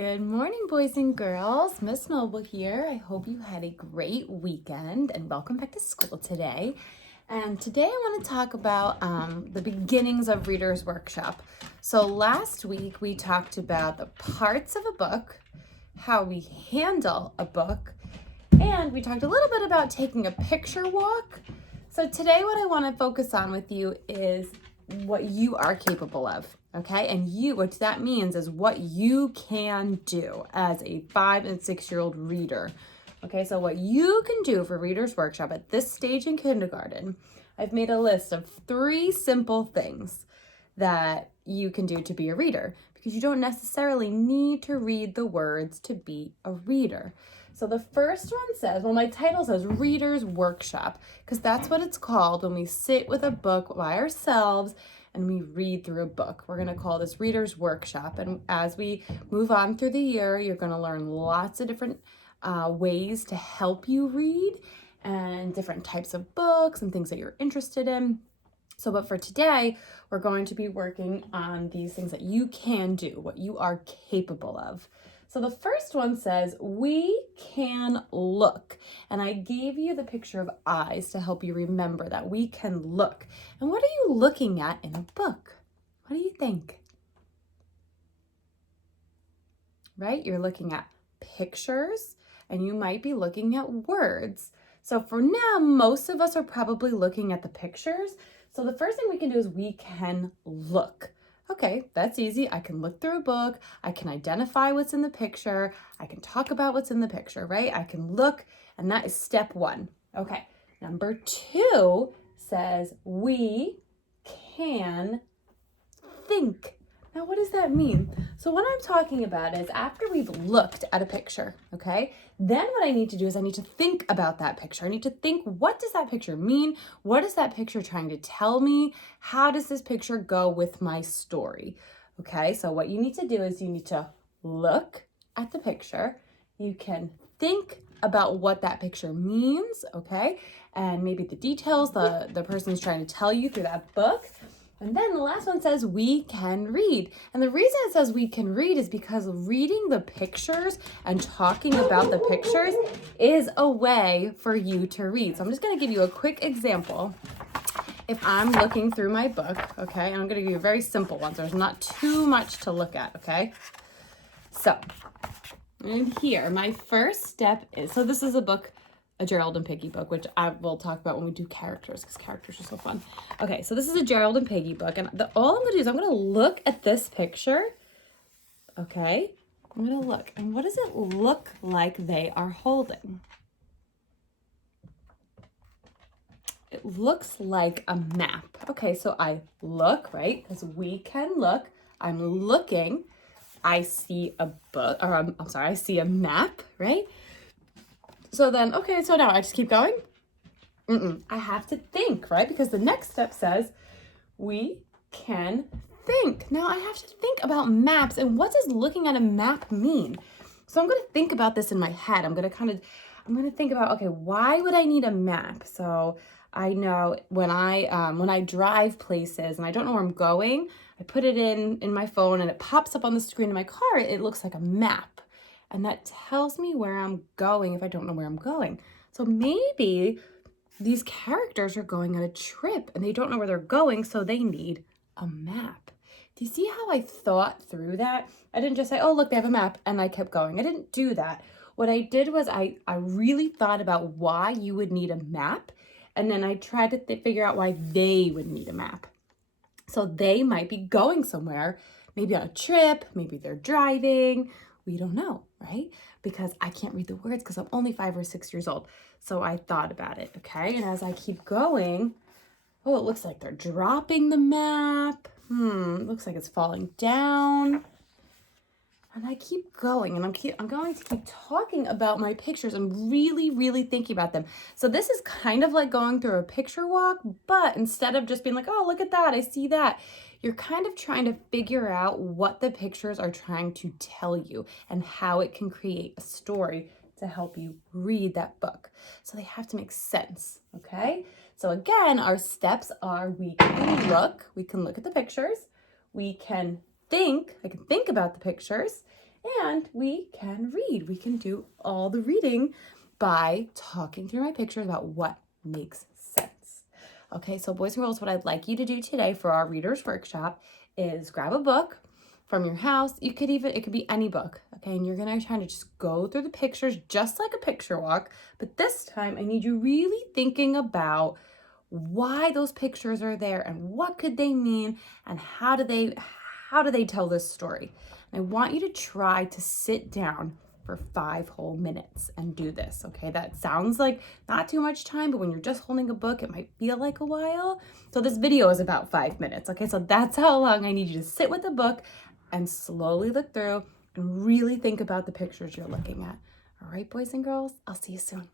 Good morning, boys and girls. Miss Noble here. I hope you had a great weekend and welcome back to school today. And today I want to talk about the beginnings of Reader's Workshop. So last week we talked about the parts of a book, how we handle a book, and we talked a little bit about taking a picture walk. So today what I want to focus on with you is what you are capable of. Okay, and what that means is what you can do as a 5 and 6 year old reader. Okay, so what you can do for Reader's Workshop at this stage in kindergarten, I've made a list of 3 simple things that you can do to be a reader, because you don't necessarily need to read the words to be a reader. So the first one says, well, my title says Reader's Workshop, because that's what it's called when we sit with a book by ourselves and we read through a book. We're going to call this Reader's Workshop. And as we move on through the year, you're going to learn lots of different ways to help you read and different types of books and things that you're interested in. So, but for today, we're going to be working on these things that you can do, what you are capable of. So the first one says, we can look. And I gave you the picture of eyes to help you remember that we can look. And what are you looking at in a book? What do you think? Right? You're looking at pictures and you might be looking at words. So for now, most of us are probably looking at the pictures. So the first thing we can do is we can look. Okay, that's easy. I can look through a book. I can identify what's in the picture. I can talk about what's in the picture, right? I can look, and that is step 1. Okay, number 2 says we can think. Now, what does that mean? So what I'm talking about is after we've looked at a picture, okay, then what I need to do is I need to think about that picture. I need to think, what does that picture mean? What is that picture trying to tell me? How does this picture go with my story? Okay, so what you need to do is you need to look at the picture. You can think about what that picture means, okay, and maybe the details the person's trying to tell you through that book. And then the last one says we can read. And the reason it says we can read is because reading the pictures and talking about the pictures is a way for you to read. So I'm just going to give you a quick example. If I'm looking through my book, okay, and I'm going to give you a very simple one, so there's not too much to look at, okay? So, in here, my first step is, so this is a book, a Gerald and Piggy book, which I will talk about when we do characters, because characters are so fun. Okay, so this is a Gerald and Piggy book, and all I'm going to do is I'm going to look at this picture, okay? I'm going to look, and what does it look like they are holding? It looks like a map. Okay, so I look, right? Because we can look. I'm looking. I see a book, or I see a map, right? So then, okay, so now I just keep going. I have to think, right? Because the next step says we can think. Now I have to think about maps and what does looking at a map mean? So I'm going to think about this in my head. I'm going to think about, okay, why would I need a map? So I know when I drive places and I don't know where I'm going, I put it in my phone and it pops up on the screen of my car. It looks like a map. And that tells me where I'm going if I don't know where I'm going. So maybe these characters are going on a trip and they don't know where they're going, so they need a map. Do you see how I thought through that? I didn't just say, oh, look, they have a map, and I kept going. I didn't do that. What I did was I really thought about why you would need a map, and then I tried to figure out why they would need a map. So they might be going somewhere, maybe on a trip, maybe they're driving. We don't know, right? Because I can't read the words because I'm only 5 or 6 years old. So I thought about it, okay? And as I keep going, oh, it looks like they're dropping the map. It looks like it's falling down. And I keep going, and I'm going to keep talking about my pictures. I'm really, really thinking about them. So this is kind of like going through a picture walk, but instead of just being like, oh, look at that, I see that, you're kind of trying to figure out what the pictures are trying to tell you and how it can create a story to help you read that book. So they have to make sense, okay? So again, our steps are we can look at the pictures, we can think, I can think about the pictures, And we can read. We can do all the reading by talking through my pictures about what makes sense. Okay, so boys and girls, what I'd like you to do today for our readers workshop is grab a book from your house. It could be any book, okay? And you're gonna try to just go through the pictures just like a picture walk, but this time I need you really thinking about why those pictures are there and what could they mean and how do they tell this story. And I want you to try to sit down for 5 whole minutes and do this, okay? That sounds like not too much time, but when you're just holding a book, it might feel like a while. So this video is about 5 minutes, okay? So that's how long I need you to sit with the book and slowly look through and really think about the pictures you're looking at. All right, boys and girls, I'll see you soon.